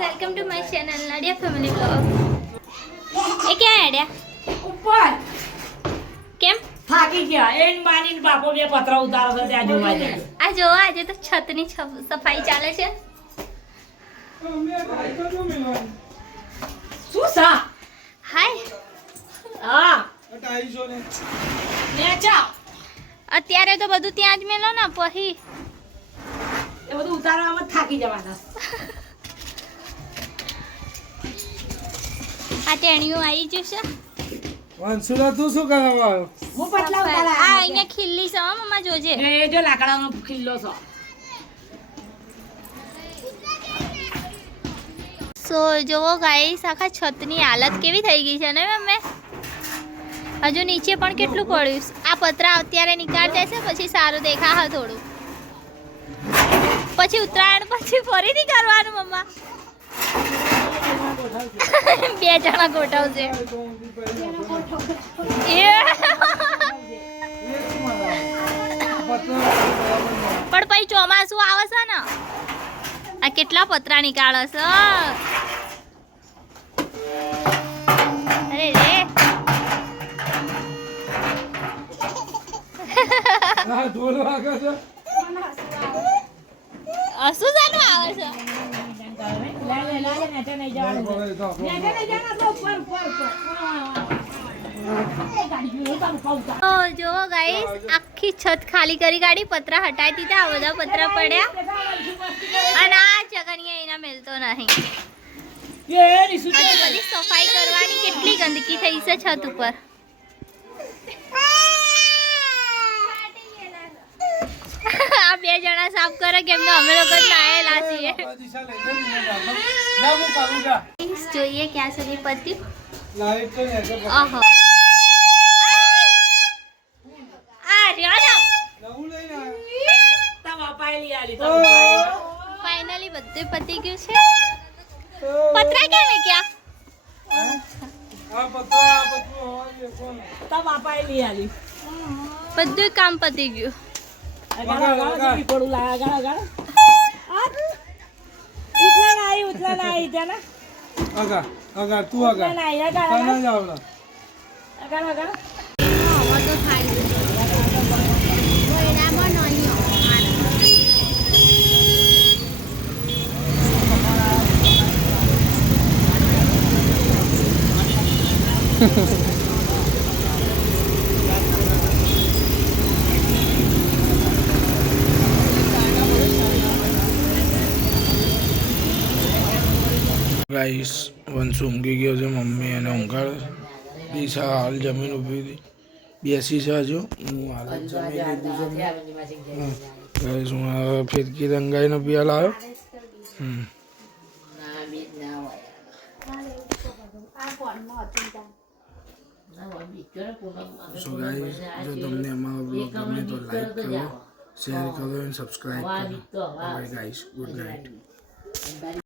Welcome to my channel Nadiya family blog. એ ક્યાં આડ્યા ઉપર કેમ થાકી ગયા એન માનીને બાપો બે પતરા ઉતારો છે ત્યાં જોવા જાય. આ જો આજે તો છતની સફાઈ ચાલે છે. શું સા હાય હા ને ચા અત્યારે તો બધું ત્યાં જ મેલો ને પછી એ બધું ઉતારવામાં જ થાકી જવાના. આ ટેણીઓ આવી જશે. વંશુલા તું શું કરવા હું પતલા આ ઉતારા અહીંયા ખીલ્લી છે હો મમ્મા જોજે. એ જો લાકડાનો ખિલ્લો છે. સો જોવો ગાઈસ આખા છતની હાલત કેવી થઈ ગઈ છે ને મમ્મી. હજુ નીચે પણ કેટલું પડ્યું. આ પતરા અત્યારે નીકાળી દેશે પછી સારું દેખાશે થોડું. પછી ઉત્તરાયણ પછી ફરીથી કરવાનું મમ્મા. બે જણા ગોઠવશે. પણ પછી ચોમાસું આવે છે ને આ કેટલા પતરા નીકાળે છે. અરે રે ઢોલ વાગે છે શું જાનું આવે છે. જો ગાઈસ આખી છત ખાલી કરી કાઢી પતરા હટાઈ દીધા. આ બધા પતરા પડ્યા અને આ ચકનિયા એના મેલતો નહીં. હજુ બધી સફાઈ કરવાની. કેટલી ગંદકી થઈ છે છત ઉપર. આ બે જણા સાફ કરે કેમ કે અમે લોકો નાયેલા છીએ. જોઈએ ક્યાં સુધી પત્યું. ઓહો આ રહ્યો ને ફાઇનલી બધું પતી ગયું છે. પતરા કેમ ગયા બધું કામ પતી ગયું. અગર તું અગર તને જ આવડે ગાઈસ વંશુ ઊંઘી ગયો છે. મમ્મી એને ઊંઘાડે. દિશા હાલ જમીન ઊભી હતી બેસી છે. હજુ હું હાલ જ જમી લીધું છે. ગાઈસ હું ફિરકી રંગાઈને બી લાવ્યો. સો ગાઈસ જો તમને અમારો બ્લોગ ગમે તો લાઈક કરો, શેર કરો અને સબસ્ક્રાઇબ કરો. Bye guys, good night.